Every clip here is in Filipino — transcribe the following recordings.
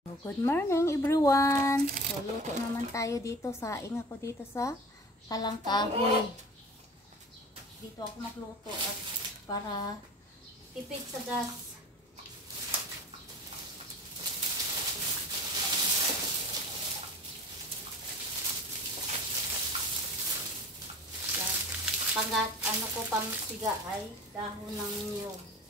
Good morning everyone. So luto naman tayo dito. Saing ako dito sa Kalangkahoy. Dito ako magluto at para tipid sa gas. Pangat ano ko pang siga ay dahon ng niyog.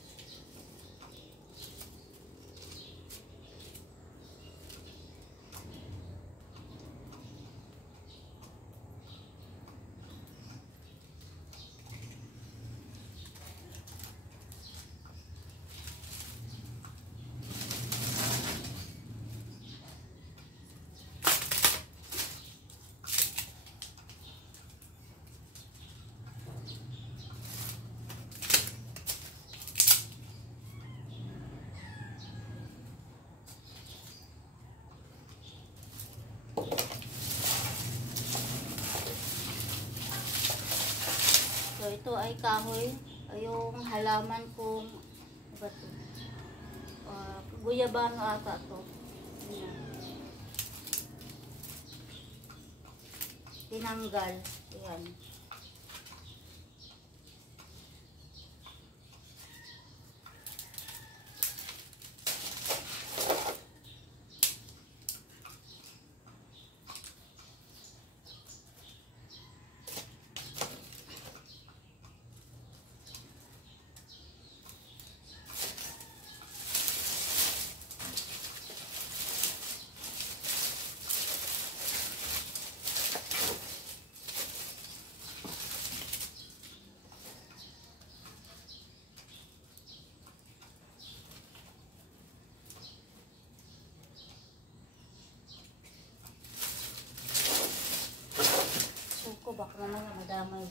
So ito ay kahoy, ay yung halaman kong guyabano ata to. Ayan. Tinanggal. Ayan. Baka mamaya madamay.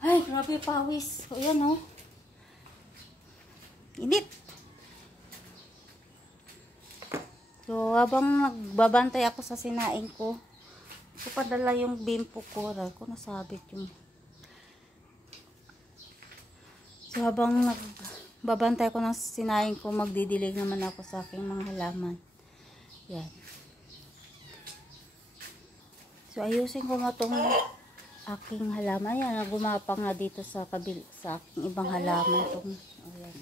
Ay, grabe pawis. O yan o. Init. So, habang nagbabantay ako sa sinaing ko, ipadala yung bimpo ko. Ko nasabit yung. So, habang nagbabantay ko ng sinaing ko, magdidilig naman ako sa aking mga halaman. Yan. So, ayusin ko nga itong aking halaman. Ayan, gumapa nga dito sa aking ibang halaman. Ayan.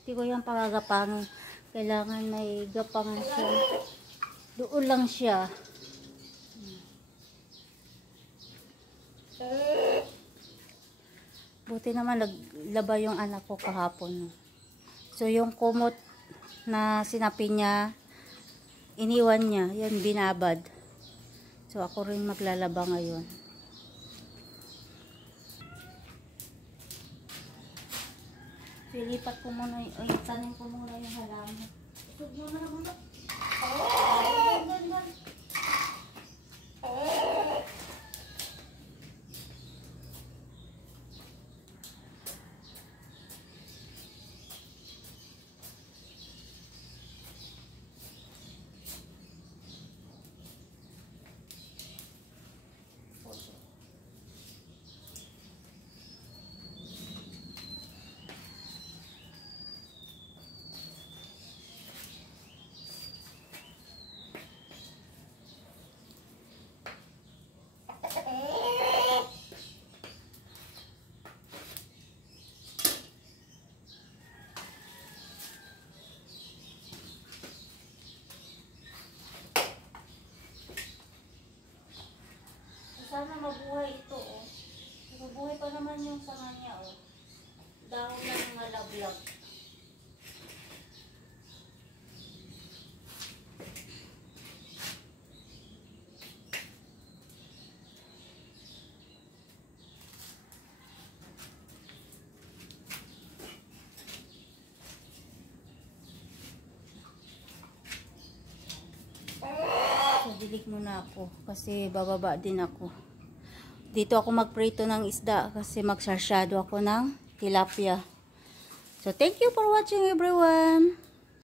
Hindi ko yan pagagapangin. Kailangan may gapangan siya. Doon lang siya. Buti naman naglaba yung anak ko kahapon. So, yung kumot na sinapi niya, iniwan niya, yan binabad. So ako rin maglalaba ngayon. Silipat ko muna, tanim ko muna yung halaman. Ito muna muna. Sana mabuhay ito, oh. Mabuhay pa naman yung sanga niya, oh. Dahon na ng malaglag. So, dilig muna ako kasi bababa din ako. Dito ako magprito ng isda kasi magsasyado ako ng tilapia. So, thank you for watching everyone.